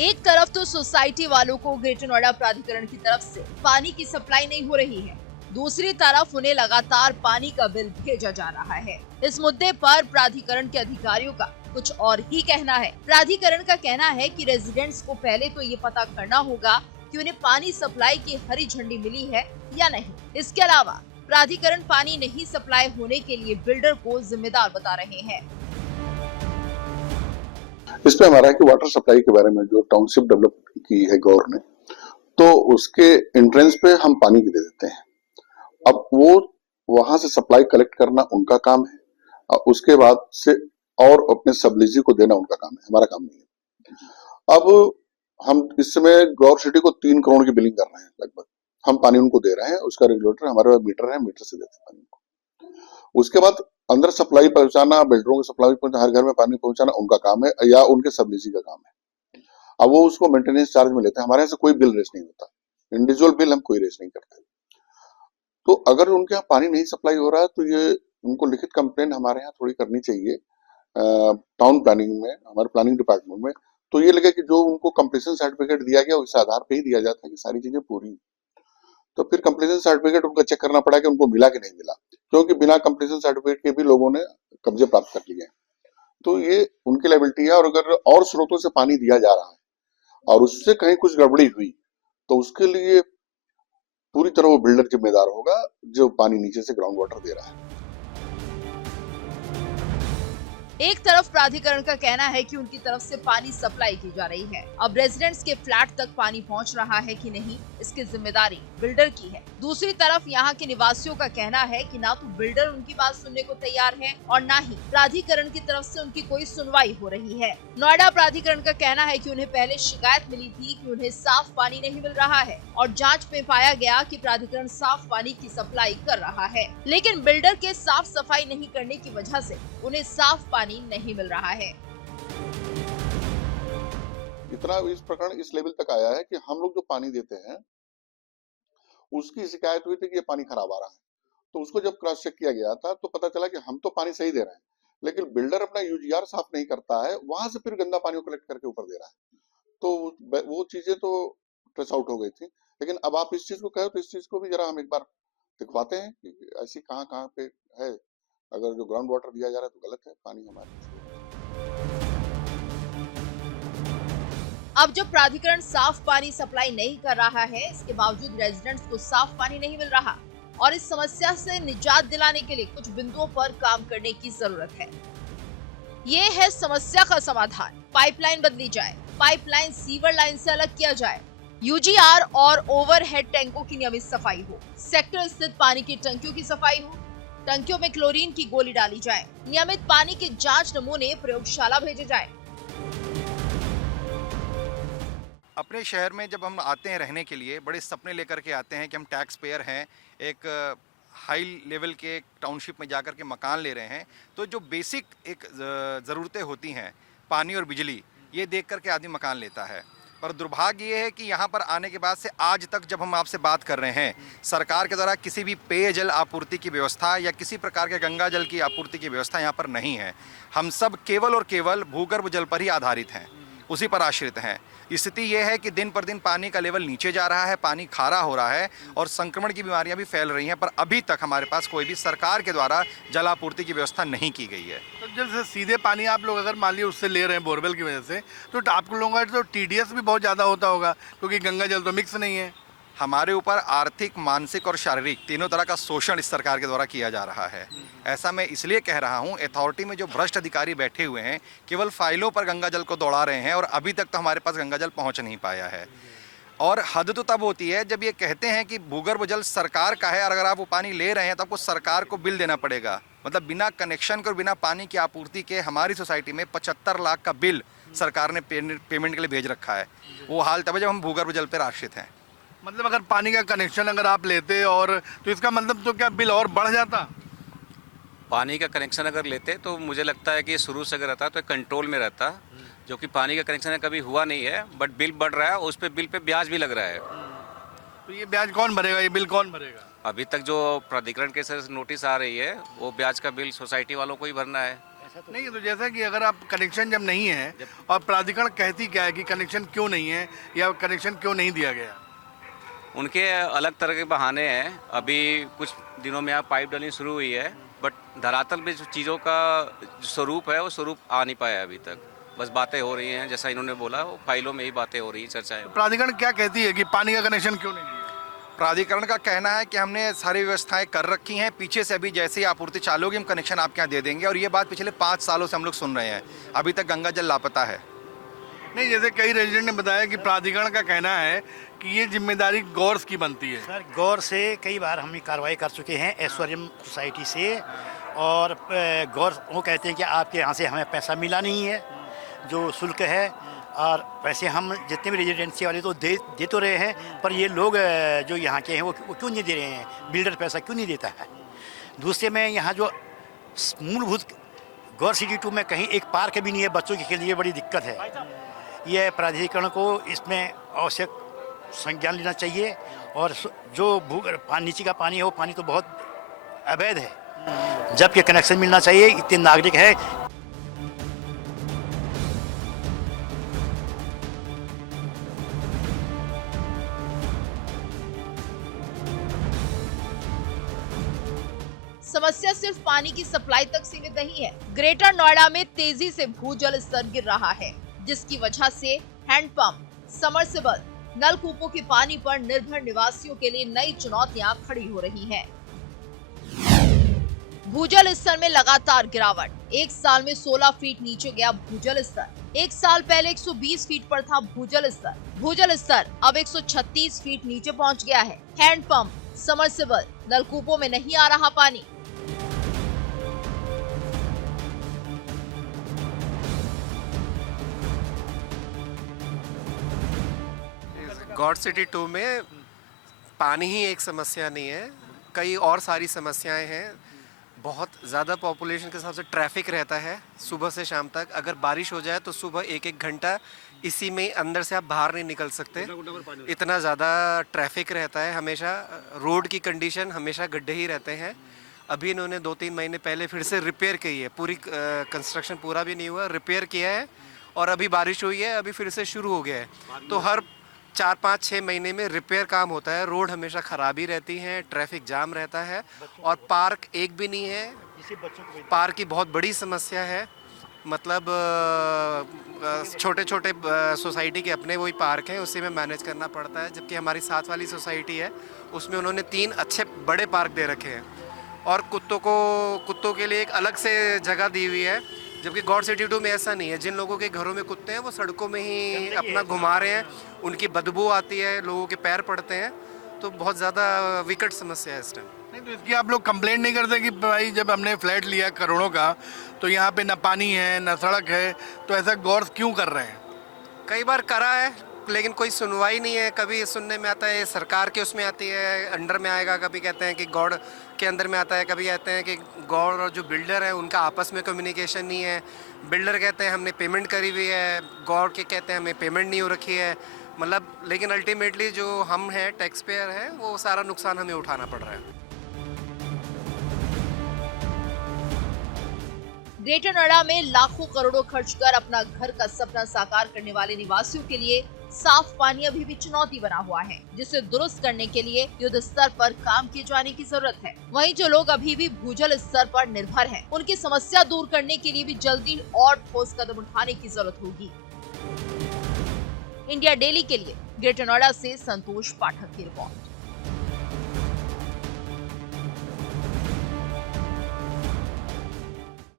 एक तरफ तो सोसाइटी वालों को ग्रेटर नोएडा प्राधिकरण की तरफ से पानी की सप्लाई नहीं हो रही है, दूसरी तरफ उन्हें लगातार पानी का बिल भेजा जा रहा है। इस मुद्दे पर प्राधिकरण के अधिकारियों का कुछ और ही कहना है। प्राधिकरण का कहना है कि रेजिडेंट्स को पहले तो ये पता करना होगा कि उन्हें पानी सप्लाई की हरी झंडी मिली है या नहीं। इसके अलावा प्राधिकरण पानी नहीं सप्लाई होने के लिए बिल्डर को जिम्मेदार बता रहे हैं। इसमें हमारा है कि वाटर सप्लाई के बारे में जो टाउनशिप डेवलप की है गौर ने, तो उसके एंट्रेंस पे हम पानी की दे देते हैं। अब वो वहां से सप्लाई कलेक्ट करना उनका काम है और उसके बाद से और अपने सबलीजी को देना उनका काम है, हमारा काम नहीं है। अब हम इस समय गौर सिटी को 3 करोड़ की बिलिंग कर रहे हैं लगभग। हम पानी उनको दे रहे हैं, उसका रेगुलेटर हमारे पास मीटर है, मीटर से देते हैं पानी को। उसके बाद अंदर सप्लाई पहुंचाना, बिल्डरों को सप्लाई पहुंचाना, हर घर में पानी पहुंचाना उनका काम है या उनके सबलीजी का काम है। अब वो उसको मेंटेनेंस चार्ज में लेते हैं, हमारे यहाँ से कोई बिल रेस नहीं होता, इंडिविजुअल बिल हम कोई रेस नहीं करते। तो अगर उनके यहाँ पानी नहीं सप्लाई हो रहा है तो ये उनको लिखित कंप्लेन हमारे यहाँ थोड़ी करनी चाहिए टाउन प्लानिंग में, हमारे प्लानिंग डिपार्टमेंट में। तो ये लगे कि जो उनको कंप्लीशन सर्टिफिकेट दिया गया उस आधार पे ही दिया जाता है कि सारी चीजें पूरी। तो फिर कंप्लीशन सर्टिफिकेट उनको चेक करना पड़ा कि उनको मिला कि नहीं मिला, क्योंकि बिना कंप्लीशन सर्टिफिकेट के भी लोगों ने कब्जे प्राप्त कर लिए हैं। तो ये उनकी लायबिलिटी है। और अगर और स्रोतों से पानी दिया जा रहा है और उससे कहीं कुछ गड़बड़ी हुई तो उसके लिए पूरी तरह वो बिल्डर जिम्मेदार होगा जो पानी नीचे से ग्राउंड वाटर दे रहा है। एक तरफ प्राधिकरण का कहना है कि उनकी तरफ से पानी सप्लाई की जा रही है। अब रेजिडेंट्स के फ्लैट तक पानी पहुंच रहा है कि नहीं, इसकी जिम्मेदारी बिल्डर की है। दूसरी तरफ यहाँ के निवासियों का कहना है कि ना तो बिल्डर उनकी बात सुनने को तैयार है और ना ही प्राधिकरण की तरफ से उनकी कोई सुनवाई हो रही है। नोएडा प्राधिकरण का कहना है कि उन्हें पहले शिकायत मिली थी कि उन्हें साफ पानी नहीं मिल रहा है और जाँच में पाया गया कि प्राधिकरण साफ पानी की सप्लाई कर रहा है, लेकिन बिल्डर के साफ सफाई नहीं करने की वजह से उन्हें साफ पानी नहीं मिल रहा है। इतना इस प्रकरण इस लेवल तक आया है कि हम लोग जो पानी देते हैं उसकी शिकायत हुई थी कि ये पानी खराब आ रहा है। तो उसको जब क्रॉस चेक किया गया था तो पता चला कि हम तो पानी सही दे रहे हैं, लेकिन बिल्डर अपना यूजीआर साफ नहीं करता है, वहां से फिर गंदा पानी को कलेक्ट करके ऊपर दे रहा है। तो वो चीजें तो ट्रेस आउट हो गई थी। लेकिन अब आप इस चीज को कहो तो इस चीज को भी जरा हम एक बार दिखवाते हैं कि ऐसी कहाँ कहाँ पे है। अगर जो ग्राउंड वाटर दिया जा रहा है तो गलत है, पानी हमारे। अब जब प्राधिकरण साफ पानी सप्लाई नहीं कर रहा है, इसके बावजूद रेजिडेंट्स को साफ पानी नहीं मिल रहा और इस समस्या से निजात दिलाने के लिए कुछ बिंदुओं पर काम करने की जरूरत है। ये है समस्या का समाधान। पाइपलाइन बदली जाए, पाइपलाइन सीवर लाइन से अलग किया जाए, यूजीआर और ओवरहेड टैंकों की नियमित सफाई हो, सेक्टर स्थित पानी की टंकियों की सफाई हो, टंकियों में क्लोरीन की गोली डाली जाए, नियमित पानी के जांच नमूने प्रयोगशाला भेजे जाए। अपने शहर में जब हम आते हैं रहने के लिए, बड़े सपने लेकर के आते हैं कि हम टैक्स पेयर हैं, एक हाई लेवल के टाउनशिप में जाकर के मकान ले रहे हैं, तो जो बेसिक एक ज़रूरतें होती हैं, पानी और बिजली, ये देख करके आदमी मकान लेता है। पर दुर्भाग्य ये है कि यहाँ पर आने के बाद से आज तक जब हम आपसे बात कर रहे हैं, सरकार के द्वारा किसी भी पेयजल आपूर्ति की व्यवस्था या किसी प्रकार के गंगा जल की आपूर्ति की व्यवस्था यहाँ पर नहीं है। हम सब केवल और केवल भूगर्भ जल पर ही आधारित हैं, उसी पर आश्रित हैं। स्थिति यह है कि दिन पर दिन पानी का लेवल नीचे जा रहा है, पानी खारा हो रहा है और संक्रमण की बीमारियां भी फैल रही हैं, पर अभी तक हमारे पास कोई भी सरकार के द्वारा जलापूर्ति की व्यवस्था नहीं की गई है। तो जैसे सीधे पानी आप लोग अगर मान लीजिए उससे ले रहे हैं बोरवेल की वजह से, तो आप लोगों का तो टीडीएस भी बहुत ज़्यादा होता होगा, क्योंकि गंगा जल तो मिक्स नहीं है। हमारे ऊपर आर्थिक, मानसिक और शारीरिक तीनों तरह का शोषण इस सरकार के द्वारा किया जा रहा है। ऐसा मैं इसलिए कह रहा हूँ, अथॉरिटी में जो भ्रष्ट अधिकारी बैठे हुए हैं केवल फाइलों पर गंगा जल को दौड़ा रहे हैं और अभी तक तो हमारे पास गंगा जल पहुँच नहीं पाया है। और हद तो तब होती है जब ये कहते हैं कि भूगर्भ जल सरकार का है और अगर आप वो पानी ले रहे हैं तो आपको सरकार को बिल देना पड़ेगा। मतलब बिना कनेक्शन के और बिना पानी की आपूर्ति के हमारी सोसाइटी में 75 लाख का बिल सरकार ने पेमेंट के लिए भेज रखा है। वो हाल तब है जब हम भूगर्भ जल पर आश्रित हैं। मतलब अगर पानी का कनेक्शन अगर आप लेते और तो इसका मतलब तो क्या बिल और बढ़ जाता? पानी का कनेक्शन अगर लेते तो मुझे लगता है कि शुरू से अगर रहता तो कंट्रोल में रहता, जो कि पानी का कनेक्शन कभी हुआ नहीं है, बट बिल बढ़ रहा है, उस पर बिल पे ब्याज भी लग रहा है। तो ये ब्याज कौन भरेगा, ये बिल कौन भरेगा? अभी तक जो प्राधिकरण के से नोटिस आ रही है वो ब्याज का बिल सोसाइटी वालों को ही भरना है। नहीं, तो जैसा कि अगर आप कनेक्शन जब नहीं है और प्राधिकरण कहती क्या है कि कनेक्शन क्यों नहीं है या कनेक्शन क्यों नहीं दिया गया? उनके अलग तरह के बहाने हैं। अभी कुछ दिनों में यहाँ पाइप डालनी शुरू हुई है, बट धरातल में जो चीज़ों का जो स्वरूप है वो स्वरूप आ नहीं पाया अभी तक। बस बातें हो रही हैं, जैसा इन्होंने बोला वो फाइलों में ही बातें हो रही हैं, चर्चाएं। प्राधिकरण क्या कहती है कि पानी का कनेक्शन क्यों नहीं दिया? प्राधिकरण का कहना है कि हमने सारी व्यवस्थाएं कर रखी हैं, पीछे से अभी जैसे ही आपूर्ति चालू होगी हम कनेक्शन आपके यहाँ दे देंगे। और ये बात पिछले 5 सालों से हम लोग सुन रहे हैं, अभी तक गंगा जल लापता है। नहीं, जैसे कई रेजिडेंट ने बताया कि प्राधिकरण का कहना है कि ये जिम्मेदारी गौर्स की बनती है। सर, गौर से कई बार हम कार्रवाई कर चुके हैं ऐश्वर्यम सोसाइटी से, और गौर वो कहते हैं कि आपके यहाँ से हमें पैसा मिला नहीं है जो शुल्क है, और पैसे हम जितने भी रेजिडेंसी वाले तो दे तो रहे हैं, पर ये लोग जो यहाँ के हैं वो क्यों नहीं दे रहे हैं, बिल्डर पैसा क्यों नहीं देता है। दूसरे में यहाँ जो मूलभूत गौर सिटी 2 में कहीं एक पार्क भी नहीं है बच्चों के लिए, बड़ी दिक्कत है। यह प्राधिकरण को इसमें आवश्यक संज्ञान लेना चाहिए, और जो नीचे का पानी है वो पानी तो बहुत अवैध है, जबकि कनेक्शन मिलना चाहिए। इतने नागरिक है। समस्या सिर्फ पानी की सप्लाई तक सीमित नहीं है। ग्रेटर नोएडा में तेजी से भूजल स्तर गिर रहा है, जिसकी वजह से हैंडपंप, समरसेबल, नलकूपों के पानी पर निर्भर निवासियों के लिए नई चुनौतियां खड़ी हो रही हैं। भूजल स्तर में लगातार गिरावट। एक साल में 16 फीट नीचे गया भूजल स्तर। एक साल पहले 120 फीट पर था भूजल स्तर। भूजल स्तर अब 136 फीट नीचे पहुंच गया है। हैंडपंप, समरसेबल, नलकूपों में नहीं आ रहा पानी। गॉड सिटी 2 में पानी ही एक समस्या नहीं है, कई और सारी समस्याएं हैं। बहुत ज़्यादा पॉपुलेशन के हिसाब से ट्रैफिक रहता है सुबह से शाम तक। अगर बारिश हो जाए तो सुबह 1-1 घंटा इसी में अंदर से आप बाहर नहीं निकल सकते, इतना ज़्यादा ट्रैफिक रहता है। हमेशा रोड की कंडीशन हमेशा गड्ढे ही रहते हैं। अभी इन्होंने 2-3 महीने पहले फिर से रिपेयर की है, पूरी कंस्ट्रक्शन पूरा भी नहीं हुआ, रिपेयर किया है, और अभी बारिश हुई है, अभी फिर से शुरू हो गया है। तो हर 4-5-6 महीने में रिपेयर काम होता है। रोड हमेशा खराबी रहती है, ट्रैफिक जाम रहता है, और पार्क एक भी नहीं है। पार्क की बहुत बड़ी समस्या है। मतलब छोटे छोटे सोसाइटी के अपने वही पार्क हैं, उसी में मैनेज करना पड़ता है। जबकि हमारी साथ वाली सोसाइटी है, उसमें उन्होंने 3 अच्छे बड़े पार्क दे रखे हैं, और कुत्तों के लिए एक अलग से जगह दी हुई है। जबकि गॉड सिटी 2 में ऐसा नहीं है। जिन लोगों के घरों में कुत्ते हैं वो सड़कों में ही अपना घुमा रहे हैं, उनकी बदबू आती है, लोगों के पैर पड़ते हैं, तो बहुत ज़्यादा विकट समस्या है इस टाइम। नहीं, तो इसकी आप लोग कंप्लेंट नहीं करते कि भाई जब हमने फ्लैट लिया करोड़ों का तो यहाँ पे न पानी है न सड़क है, तो ऐसा गौर क्यों कर रहे हैं? कई बार करा है, लेकिन कोई सुनवाई नहीं है। कभी सुनने में आता है सरकार के उसमें आती है, अंडर में आएगा, कभी कहते हैं कि गॉड के अंदर में आता है, कभी कहते हैं कि गॉड और जो बिल्डर है उनका आपस में कम्युनिकेशन नहीं है। बिल्डर कहते हैं हमने पेमेंट करी हुई है, गॉड के कहते हैं हमें पेमेंट नहीं हो रखी है। मतलब लेकिन अल्टीमेटली जो हम हैं, टैक्स पेयर हैं, वो सारा नुकसान हमें उठाना पड़ रहा है। ग्रेटर नोएडा में लाखों करोड़ों खर्च कर अपना घर का सपना साकार करने वाले निवासियों के लिए साफ पानी अभी भी चुनौती बना हुआ है, जिसे दुरुस्त करने के लिए युद्ध स्तर पर काम किए जाने की जरूरत है। वहीं जो लोग अभी भी भूजल स्तर पर निर्भर हैं, उनकी समस्या दूर करने के लिए भी जल्दी और ठोस कदम उठाने की जरूरत होगी। इंडिया डेली के लिए ग्रेटर नोएडा से संतोष पाठक की रिपोर्ट।